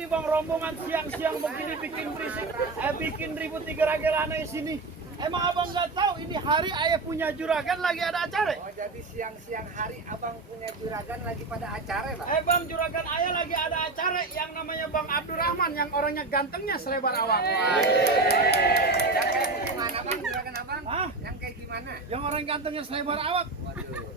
ini bang rombongan siang-siang begini bikin berisik, bikin ribut di gara-gara aneh sini. Emang abang nggak tahu ini hari ayah punya juragan lagi ada acara? Oh jadi siang-siang hari abang punya juragan lagi pada acara bang? Bang juragan ayah lagi ada acara yang namanya Bang Abdurrahman yang orangnya gantengnya selebar awak. Yang kayak gimana bang juragan abang? Hah? Yang kayak gimana? Yang orang gantengnya selebar awak. Waduh.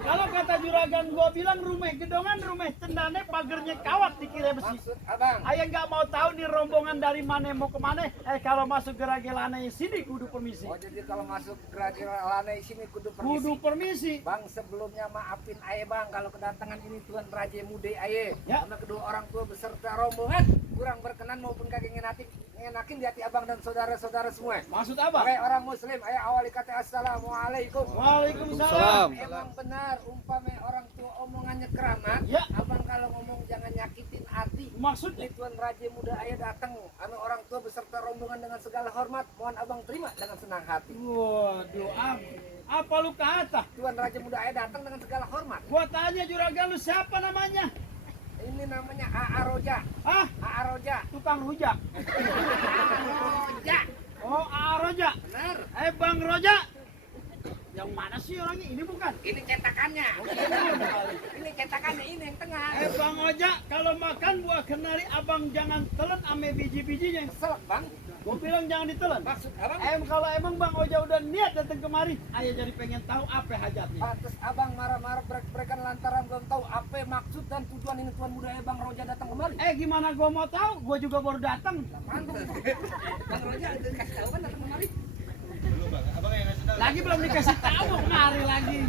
Kalau kata juragan gua bilang rumah gedongan, rumah cendane, pagernya kawat dikira besi. Maksud abang? Ayah nggak mau tahu nih rombongan dari mana mau kemana. Kalau masuk geragelana sini kudu permisi. Oh jadi kalau masuk Geragelana sini kudu permisi? Kudu permisi. Bang sebelumnya maafin ayah bang kalau kedatangan ini Tuan Raja Muda ayah. Ya. Karena kedua orang tua beserta rombongan kurang berkenan maupun kagak ngenakin di hati abang dan saudara-saudara semua. Maksud apa? Kayak orang muslim, ayah awali kata assalamualaikum. Waalaikumsalam. Emang benar umpamanya orang tua omongannya keramat. Ya. Abang kalau ngomong jangan nyakitin hati. Maksudnya? Ini Tuan Raja Muda ayah datang ame orang tua beserta rombongan dengan segala hormat. Mohon abang terima dengan senang hati. Waduh, apa lu kata? Tuan Raja Muda ayah datang dengan segala hormat. Gua tanya juragan lu siapa namanya? Ini namanya A.A. Roja. Hah? A.A. Roja. Tukang rujak. A.A. Roja. Oh, Roja. Benar. Bang Roja. Yang mana sih orangnya? Ini bukan? Ini cetakannya. Ini cetakannya ini yang tengah. Bang Oja, kalau makan buah kenari abang jangan telan ame biji-bijinya. Kesel bang. Gue bilang jangan ditelan. Maksud abang? Kalau emang Bang Oja udah niat datang kemari, ayah jadi pengen tahu apa hajatnya. Pantes abang marah-marah brek-brekan lantaran belum tahu apa maksud dan tujuan ini Tuan Muda Bang Roja datang kemari. Gimana gue mau tahu? Gue juga baru datang. Pantes. Bang Roja udah dikasih tahu kan datang kemari? Lagi belum dikasih tahu kemari lagi.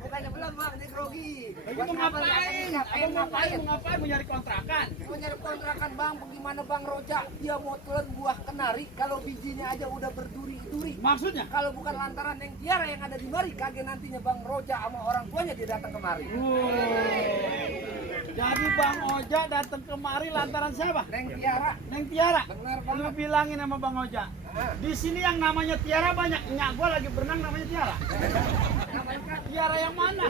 Bukannya belum bang, ini grogi. Lagi mau ngapain? Abang mau ngapain? Mau nyari kontrakan? Mau nyari kontrakan bang, bagaimana Bang Roja? Dia mau telan buah kenari, kalau bijinya aja udah berduri-duri. Maksudnya? Kalau bukan lantaran Neng Tiara yang ada di mari, kagak nantinya Bang Roja sama orang tuanya dia datang kemari. Jadi Bang Oja datang kemari lantaran siapa? Neng Tiara. Neng Tiara. Benar Lu banget. bilangin sama Bang Oja. Di sini yang namanya Tiara banyak. Nyak gua lagi berenang namanya Tiara. Namanya Tiara yang mana?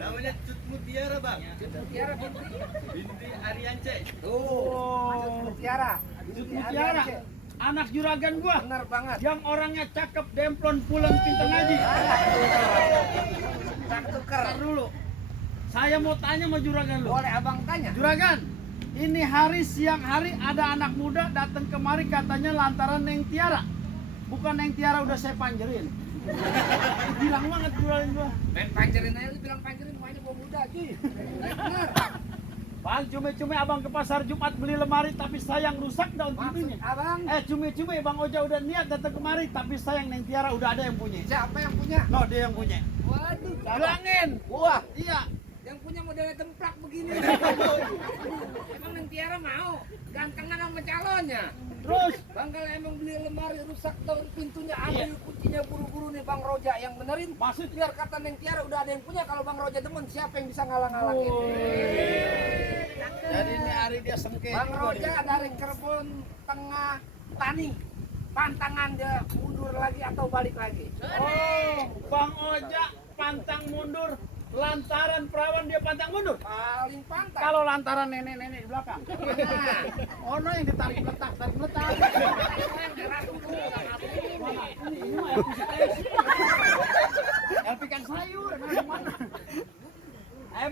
Namanya Cut Mutiara bang, Tiara binti. binti Ariance. Oh, Tiara. Cut Mutiara. Anak juragan gua. Benar banget. Yang orangnya cakep, demplon, pulen, pinter ngaji. Tak tuker. Ntar dulu. Saya mau tanya sama juragan lu. Boleh abang tanya? Juragan, ini hari siang hari ada anak muda datang kemari katanya lantaran Neng Tiara. Bukan Neng Tiara udah saya panjerin. Bilang banget juragan gua. Main panjerin aja, lu bilang panjerin mainnya gua muda Ji. Benar. Bang, cumi-cumi abang ke pasar Jumat beli lemari tapi sayang rusak daun Maksud pintunya. abang? Cumi-cumi Bang Oja udah niat datang kemari tapi sayang Neng Tiara udah ada yang punya. Siapa yang punya? No, dia yang punya. Waduh. Bilangin. Wah. Iya. Yang punya modelnya templak begini. Emang Neng Tiara mau gantengan sama calonnya. Terus Bang kalau emang beli lemari rusak daun pintunya ambil kuncinya buru-buru nih Bang Roja yang benerin. maksud Biar kata Neng Tiara udah ada yang punya, kalau Bang Roja demen siapa yang bisa ngalang-ngalangin. jadi ini hari dia sengke. Bang Roja dari Cirebon Tengah Tani. Pantangan dia mundur lagi atau balik lagi. Oh, Bang Oja pantang mundur. Lantaran perawan dia pantang mundur. Paling pantang. Kalau lantaran nenek-nenek di belakang. Nah, Oh no yang ditarik letak, tarik letak. Elpikan sayur, nah, mana?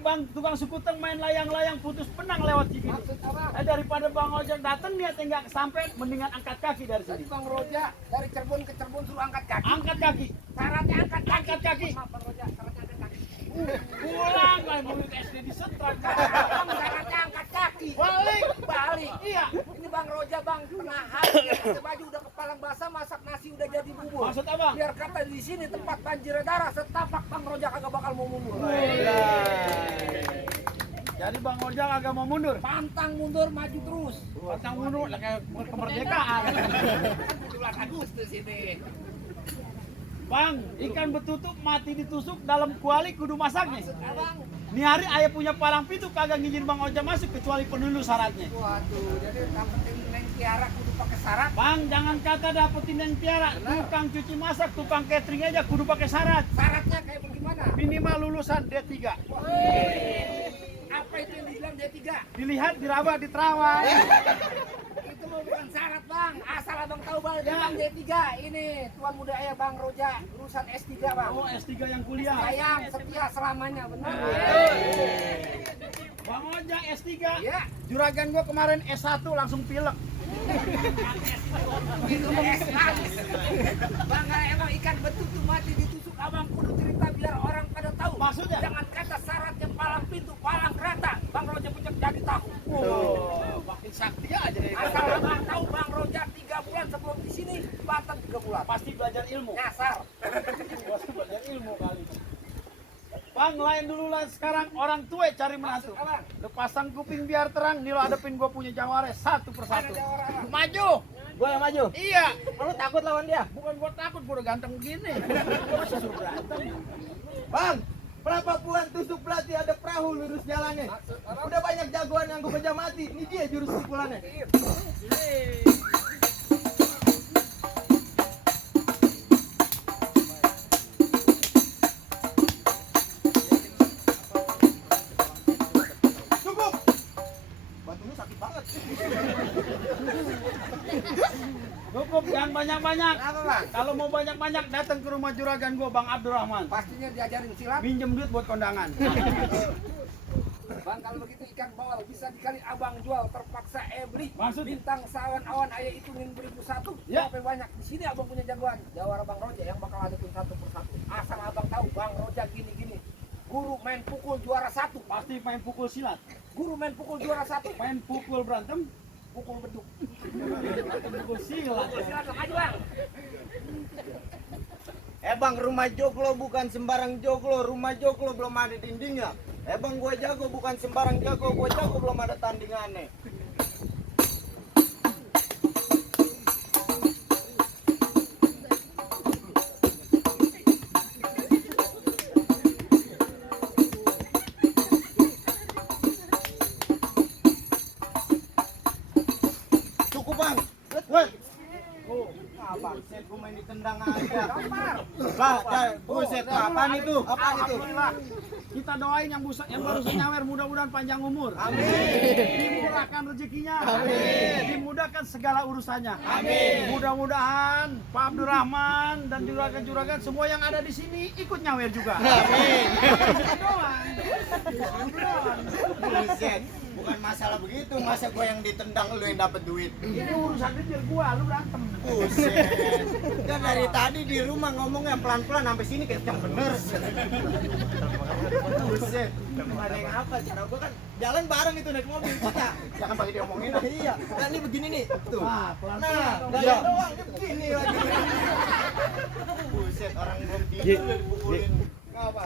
Bang, tukang sukuteng main layang-layang putus penang lewat Cikini. maksud apa? Daripada Bang Ojek datang dia nggak sampai, mendingan angkat kaki dari Tadi sini. Bang Roja dari Cirebon ke Cirebon suruh angkat kaki. Angkat kaki. Syaratnya angkat kaki. Angkat kaki. Maaf Bang Roja, syaratnya angkat kaki. Pulang lah murid SD di Setrak. Bang syaratnya angkat kaki. Balik. Balik. Iya. Ini Bang Roja Bang tengah hari ya, pakai baju udah kepalang basah, masak nasi udah jadi bubur. Maksud abang? Biar kata di sini tempat banjir darah, setapak Bang Roja kagak bakal mau mundur. Jadi Bang Ojek agak mau mundur. Pantang mundur maju terus. Pantang mundur lah kayak kemerdekaan. 17 Agustus ini. Bang, ikan betutuk mati ditusuk dalam kuali kudu masaknya. Abang, Nih hari ayah punya palang pintu kagak ngizin Bang Ojek masuk kecuali penuh syaratnya. waduh, jadi dapetin Neng Tiara kudu pakai syarat. Bang, jangan kata dapetin yang tiara. Tukang cuci masak, tukang catering aja kudu pakai syarat. Syaratnya kayak bagaimana? Minimal lulusan D3. Apa itu yang dibilang D3. Dilihat, diraba, diterawang. Itu mah bukan syarat bang, asal abang tahu bang, bang D3 ini tuan muda ayah bang Roja lulusan S3 bang. Oh, S3 yang kuliah. Sayang setia selamanya benar. Bang Oja S3. Ya, Juragan gua kemarin S1 langsung pilek. itu mah S1. Bang emang ikan betutu mati ditusuk abang kudu cerita biar orang pada tahu. Maksudnya? Jangan kata syaratnya palang pintu, palang kereta, bang Roja puncak jadi tahu. Makin sakti aja deh. Asal abang tahu bang Roja 3 bulan sebelum di sini, Batam 3 bulan. Pasti belajar ilmu. Nyasar. Pasti belajar ilmu kali. Bang, lain dulu lah sekarang orang tua cari menantu. Abang, Lu pasang kuping biar terang, nih lo hadapin gua punya jawara satu ada persatu. jawara abang. Maju. Gua yang maju. Iya. Lu takut lawan dia? Bukan gua takut, gua udah ganteng begini. Masa suruh berantem? Bang, berapa bulan tusuk pelatih ada perahu lurus jalannya. Udah banyak jagoan yang gua kerja mati. Ini dia jurus pukulannya. Cukup. Batunya sakit banget. Cukup, jangan banyak-banyak. Kenapa bang? Kalau mau banyak-banyak datang ke rumah juragan gua Bang Abdurrahman. Pastinya diajarin silat. Minjem duit buat kondangan. Bang kalau begitu ikan bawal bisa dikali abang jual terpaksa beli. Maksudnya? Bintang sawan awan ayah hitungin 1001. Ya. Sampai banyak di sini abang punya jagoan. Jawara Bang Roja yang bakal hadapin satu persatu. Asal abang tahu Bang Roja gini-gini. Guru main pukul juara 1. Pasti main pukul silat, Guru main pukul juara 1. main pukul berantem, Pukul beduk. pukul silat. Silat aja bang. Bang, rumah joglo bukan sembarang joglo. Rumah joglo belum ada dindingnya. Bang, gue jago bukan sembarang jago. Gue jago belum ada tandingannya. Cukup bang. Weh. Oh, abang, set gue main ditendang aja. Lah, buset, apaan itu? Apaan itu? Alhamdulillah. Kita doain yang barusan nyawer mudah-mudahan panjang umur. Amin. Dimurahkan rezekinya. Amin. Dimudahkan segala urusannya. Amin. Mudah-mudahan Pak Abdurrahman dan juragan-juragan semua yang ada di sini ikut nyawer juga. Amin. Doang. Doang. Buset, bukan masalah begitu. Masa gue yang ditendang lu yang dapat duit? Ini urusan duit biar gua, lu berantem. Buset. Kan dari tadi di rumah ngomongnya pelan-pelan sampai sini kencang bener. Buset. Ada yang apa? Cara gua kan jalan bareng itu naik mobil kita. Jangan pakai diomongin. Iya. Nah, ini begini nih. Tuh. Nah, pelan-pelan. Nah, gaya doang dia begini lagi. Buset, orang belum tidur udah dipukulin. Ngapa?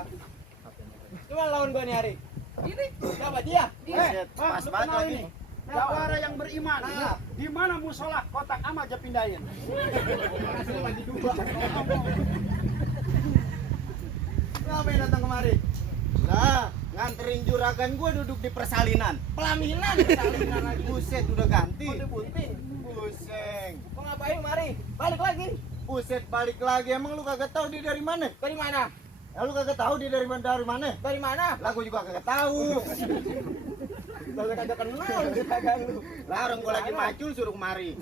Cuma lawan gua nih hari. Ini siapa dia? Pas banget kenal lagi. ini. Jawara yang beriman. Nah. Di mana musola kotak ama aja pindahin. Hasil lagi dua. Ngapain datang kemari? Lah, nganterin juragan gue duduk di persalinan. Pelaminan persalinan lagi. Buset, udah ganti. Udah bunting. Buseng. Kok ngapain kemari? Balik lagi. Buset, balik lagi. Emang lu kagak tahu dia dari mana? Dari mana? Ya, lu kagak tahu dia dari mana? Dari mana? Dari mana? Lah, gue juga kagak tahu. Lah, kagak kenal juragan lu. Lah, orang gue lagi macul suruh kemari.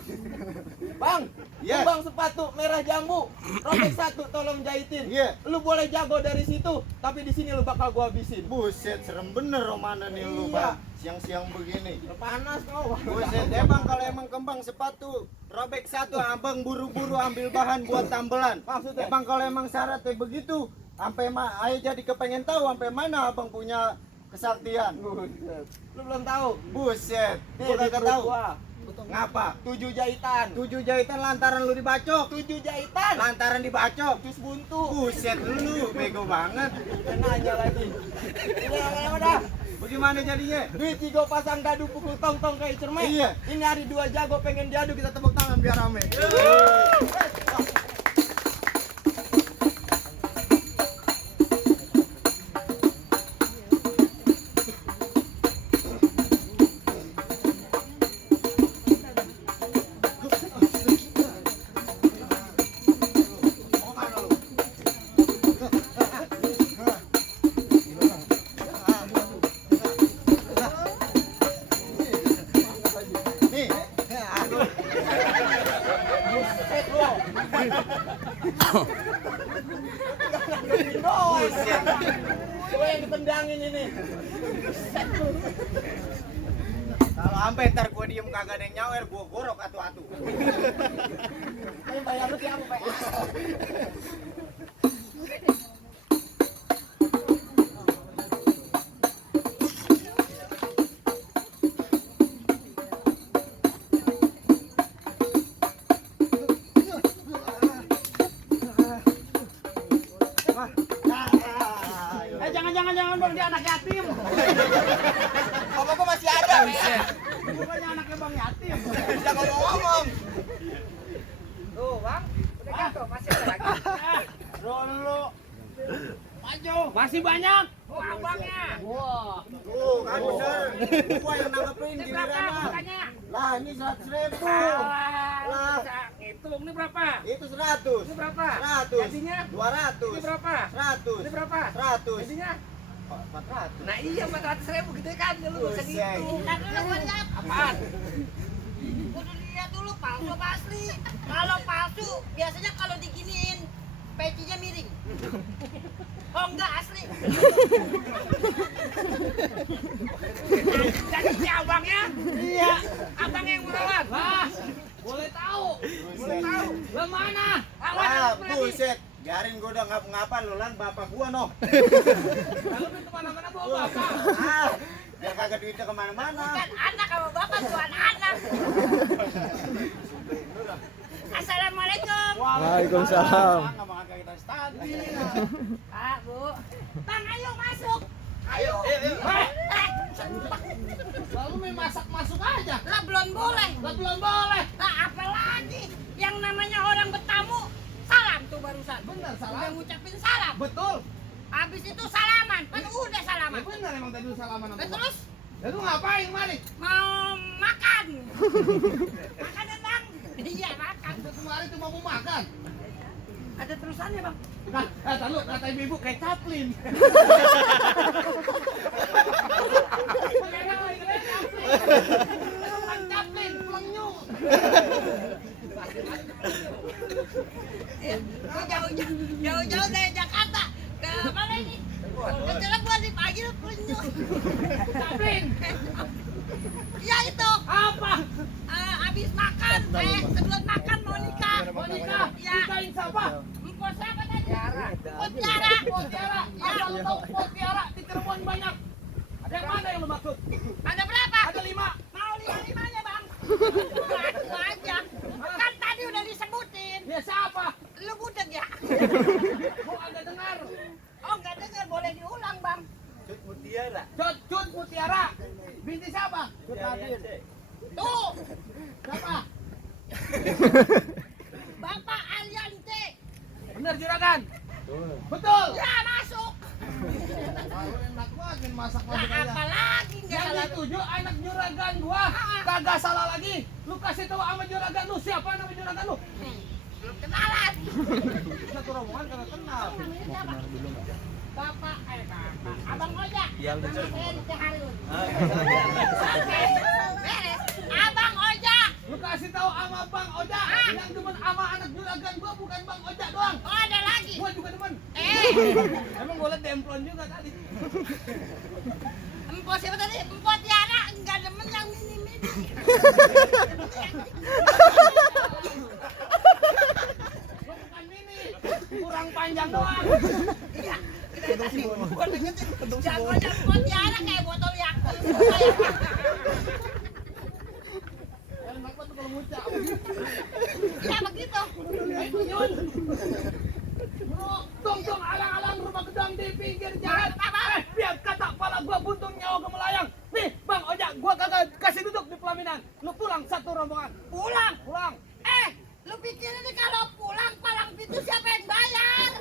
Bang, Yes. Bang sepatu merah jambu, robek satu tolong jahitin. Iya. Lu boleh jago dari situ, tapi di sini lu bakal gua habisin. Buset, serem bener Romana nih lu, Iya. Bang. Siang-siang begini. Panas kau. Buset, emang kalau emang kembang sepatu robek satu, abang buru-buru ambil bahan buat tambelan. Maksudnya? Emang kalau emang syaratnya begitu, sampai ayo jadi kepengen tahu sampai mana abang punya kesaktian. Buset. Lu belum tahu. Buset, Nih, gua di kagak perut tahu. gua. Ngapa? 7 jahitan. 7 jahitan lantaran lu dibacok. 7 jahitan. Lantaran dibacok. Jus buntu. Buset lu, bego banget. Dan nanya lagi. Udah, dah. Bagaimana jadinya? Duit 3 pasang dadu pukul tong-tong kayak cermek. Iya. Ini hari 2 jago pengen diadu, kita tepuk tangan biar rame. ini nih. Kalau sampai ntar gua diem kagak ada yang nyawer, gua gorok atu-atu. Ayo bayar lu tiap apa? Jangan bang, dia anak yatim. Bapak masih ada, Bukannya anaknya bang yatim. jangan ngomong. Tuh bang, udah jatuh masih ada lagi. Dulu. Maju. Masih banyak. Oh abangnya. Wah. Tuh kan bener. Gua yang nanggepin Ini giliran berapa mah. bukannya? Lah ini 100.000. Salah. Bisa ngitung ini berapa? Itu 100. Ini berapa? 100. Jadinya? 200. Ini berapa? 100. Ini berapa? 100. Jadinya? 400. Nah iya 400.000 gitu kan, lu gak usah Buset. ngitung. Ntar dulu gua lihat. Apaan? Kudu lihat dulu palsu apa asli. Kalau palsu, biasanya kalau diginiin pecinya miring. Oh enggak asli. Jadi si abangnya? Iya. Abang yang melawan? Lah. Boleh tahu. Boleh tahu. Lah mana? Lawan Ah, aku berarti. buset. Biarin gua udah ngapa-ngapan lu lan bapak gua noh. Lalu main kemana-mana bawa bapak. Ah, biar kagak duitnya kemana-mana. Bukan anak sama bapak, tuan anak. Assalamualaikum. Waalaikumsalam. Nggak makan kayak kita tadi. Pak, Bu. Bang, ayo masuk. Ayo. Lalu main masak masuk aja. Lah belum boleh. Lah belum boleh. Lah apalagi yang namanya orang bertamu salam tuh barusan. Bener Udah salam. ngucapin salam. Betul. Habis itu salaman. Kan udah salaman. Ya bener emang tadi lu salaman sama Lah gua. terus Lalu ngapain mari? mau makan. Makan ya, Bang? Iya, makan. Udah kemarin cuma mau makan. Ada terusannya, Bang. Nah, kata lu, kata ibu kayak Chaplin. Bukan Chaplin, pelenyu. Jauh-jauh dari Jakarta ke mana ini? Ke Cirebon di pagi lu pelenyu. Chaplin. Ya itu. Apa? Habis makan, sebelum makan mau nikah. Mau nikah? Ya. Nikahin siapa? Empok siapa tadi? Tiara. Empok Tiara. Pot Tiara. Asal lu tahu Pot Tiara di Cirebon banyak. Yang mana yang lu maksud? Ada berapa? Ada 5. Mau 5-5-nya, Bang. Satu aja. Kan tadi udah disebutin. Ya siapa? Lu budeg ya? Gua agak dengar. Oh, enggak dengar, boleh diulang, Bang. Cut Mutiara. Binti siapa? Cut Nadir. Tuh, Siapa? Bapak Aliante. Bener juragan. Betul. Ya, masuk. Lalu enak banget main masak-masak Lah, aja. apa lagi enggak Yang salah. dituju anak juragan gua kagak salah lagi. Lu kasih tahu sama juragan lu siapa nama juragan lu? Belum kenalan. Satu rombongan kagak kenal. Namanya siapa? Bapak, Abang Ojak. Nama saya Rizky Harun. Oke, beres. Abang Ojak. Lu kasih tahu sama Bang Oja. Yang demen sama anak juragan gua bukan Bang Oja doang. Oh, ada lagi. Gua juga demen. Emang gua liat demplon juga tadi. Empok siapa tadi? Empok Tiara. Enggak demen yang mini-mini. Gua bukan mini. Kurang panjang doang. Iya. Gua deketin. Jagonya Empok Tiara kayak botol Yakult. Enak banget tuh kalau ngucap. Ya begitu. Yun. Bro, tong alang-alang rumah gedang di pinggir jalan. Biar kata kepala gua buntung nyawa gua melayang. Nih, Bang Ojak, gua kagak kasih duduk di pelaminan. Lu pulang satu rombongan. Pulang. Pulang. Lu pikir ini kalau pulang palang pintu siapa yang bayar?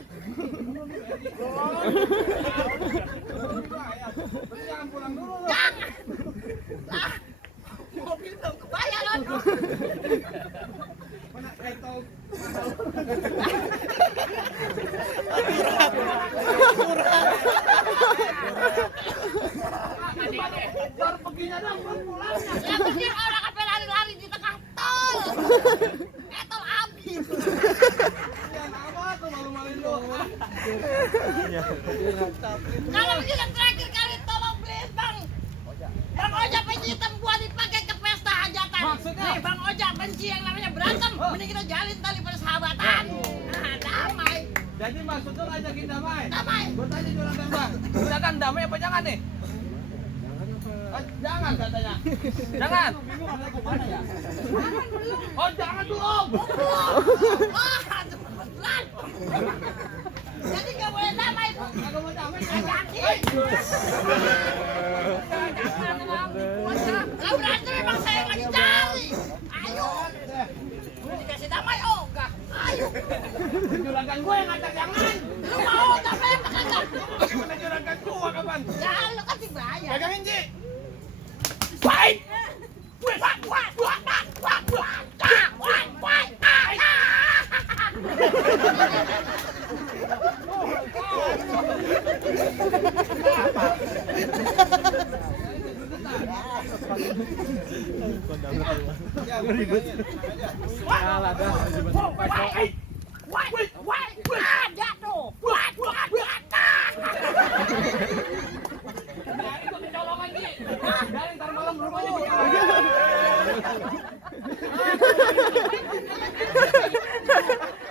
Berarti jangan pulang dulu lu. Jangan. Lah, mobil belum kebayar loh. Mana ketol. Baru perginya dong, baru pulangnya. Ya pikir orang apa lari-lari di tengah tol. Tol habis. Yang apa tuh malu-maluin lu? Kalau begini yang terakhir kali Ojak benci yang namanya berantem. Mending kita jalin tali persahabatan. Nah, damai. Jadi maksud lu ngajakin damai? Damai. Gua tanya juragan bang, juragan damai apa jangan nih? Jangan katanya. Jangan. Bingung ada kemana ya? Oh jangan belum. Wah, kebetulan. Jadi nggak boleh damai, Bu. Kagak mau damai. Jadi. Jangan bang. Kalau berantem memang saya yang lagi cari. Ayo. Lu dikasih damai, oh enggak. Ayo. Juragan gua yang ngajak jangan. Lu mau damai apa kagak? Mana juragan gua kapan? Ya, lu kan dibayar. Pegangin Ji. Fight! Wah, wah, wah, wah, wah, wah, wah, wah, Dari ntar malam rumahnya gua.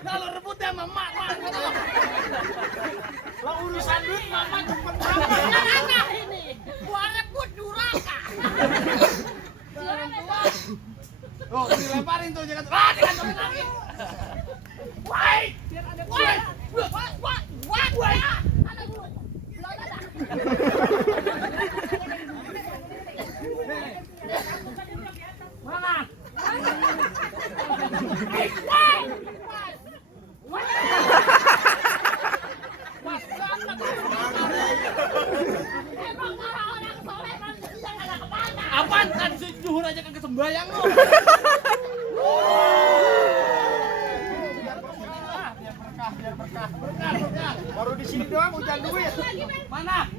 Kalau rebut ya mama. Lah urusan duit mama cepet Nah, ini. Gua rebut duraka. Oh, dilemparin tuh jangan. Ah, dikantongin lagi. Woi! Woi! Wah, wah, wah, wah. Ada gua. Mana? Apaan kan si Juhur aja kagak sembayang lu. Berkah. baru di sini doang hujan duit. Mana?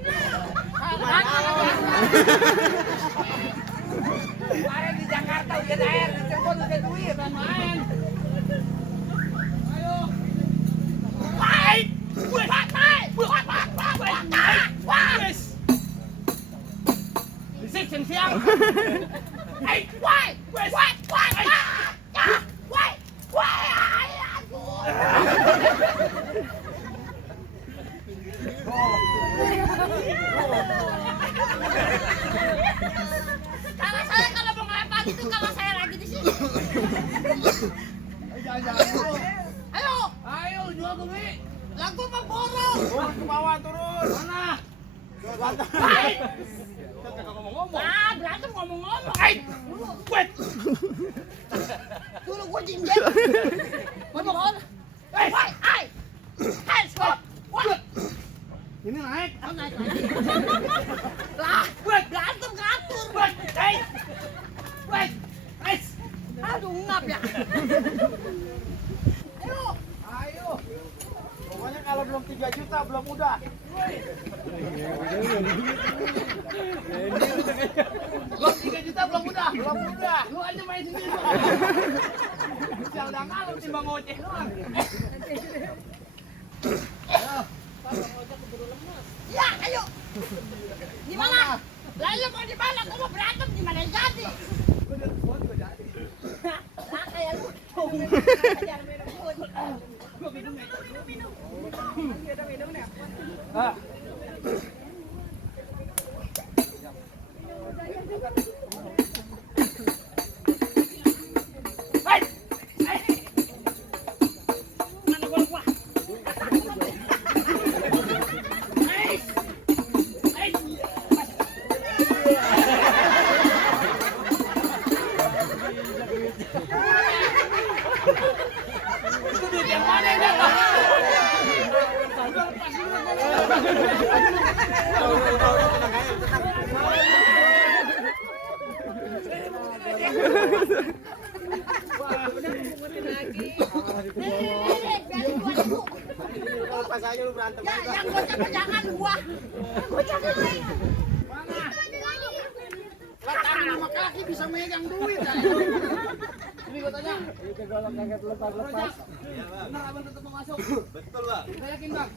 Kemarin di Jakarta hujan air, di Cirebon hujan duit. Main. Ayo. Wes. Bisik siang. Kalau saya kalau mau ngelempar itu kalau saya lagi di sini. Ayo, Ayo jual tuh, Mi. lagu mau borong. Turun ke bawah turun. Mana? Hai. Kita kagak ngomong-ngomong. Ah, berantem ngomong-ngomong. Wet. Dulu gua jinjek. Ngomong. Hai. Stop. Wah. Ini naik. Oh, naik lagi. Lah, berantem ngatur. Wet. Aduh, ngap ya. Ayo. Ayo. Pokoknya kalau belum 3 juta belum udah. Belum 3 juta belum udah. Belum udah. Lu aja main sendiri. Siang udah malam timbang ngoceh doang. Ya, ayo. Di mana? Lalu mau di mana? Kamu berantem di mana jadi? Lah kayak lu. Jangan minum. Mana gua? Itu duit yang mana yang datang? Lepas aja lu berantem. Ya, yang gocap jangan gua. Gocap lagi. Mana? Lah tangan sama kaki bisa megang duit. Ini gua tanya. Itu golok kaget lepas-lepas. Benar abang tetap mau masuk. Betul, Bang. Saya yakin bang.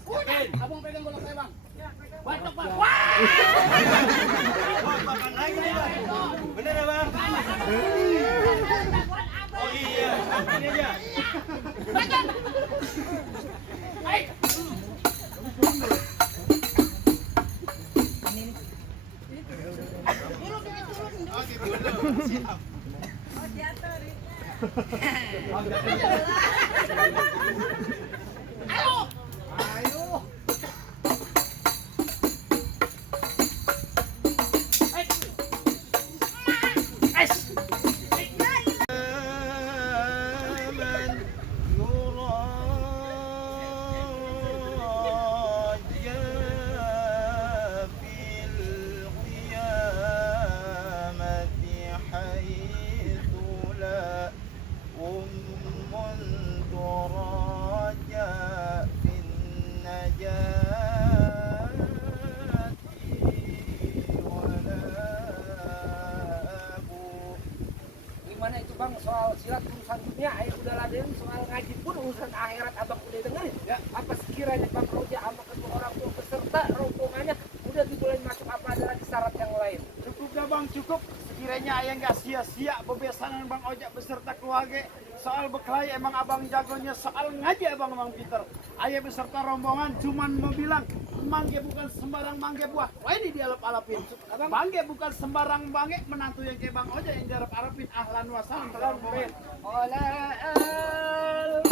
Abang pegang golok saya bang. Batok bang. Makan lagi nih, Bang. Bener ya, Bang? Buat pakai dulu. Siap. Ayo. من يراجى في القيامة حيث لا تراجى في النجاة ولا أبو. Gimana itu bang soal silat urusan dunia, ayo udah laden, soal ngaji pun urusan akhirat abang udah dengerin ya. Apa sekiranya bang Roja sama kedua orang tua beserta rombongannya udah dibolehin masuk, apa ada lagi syarat yang lain? Cukup dah bang, cukup. Sekiranya ayah nggak sia-sia bebesanan bang Ojak beserta keluarga. Soal berkelahi emang abang jagonya, soal ngaji abang pinter. Ayah beserta rombongan cuman mau bilang, mangge bukan sembarang mangge buah. Wah ini dialap-alapin. Bangge bukan sembarang bangge, menantu yang kayak bang Ojak yang dialap-alapin. Ahlan wa sahlan. Oleh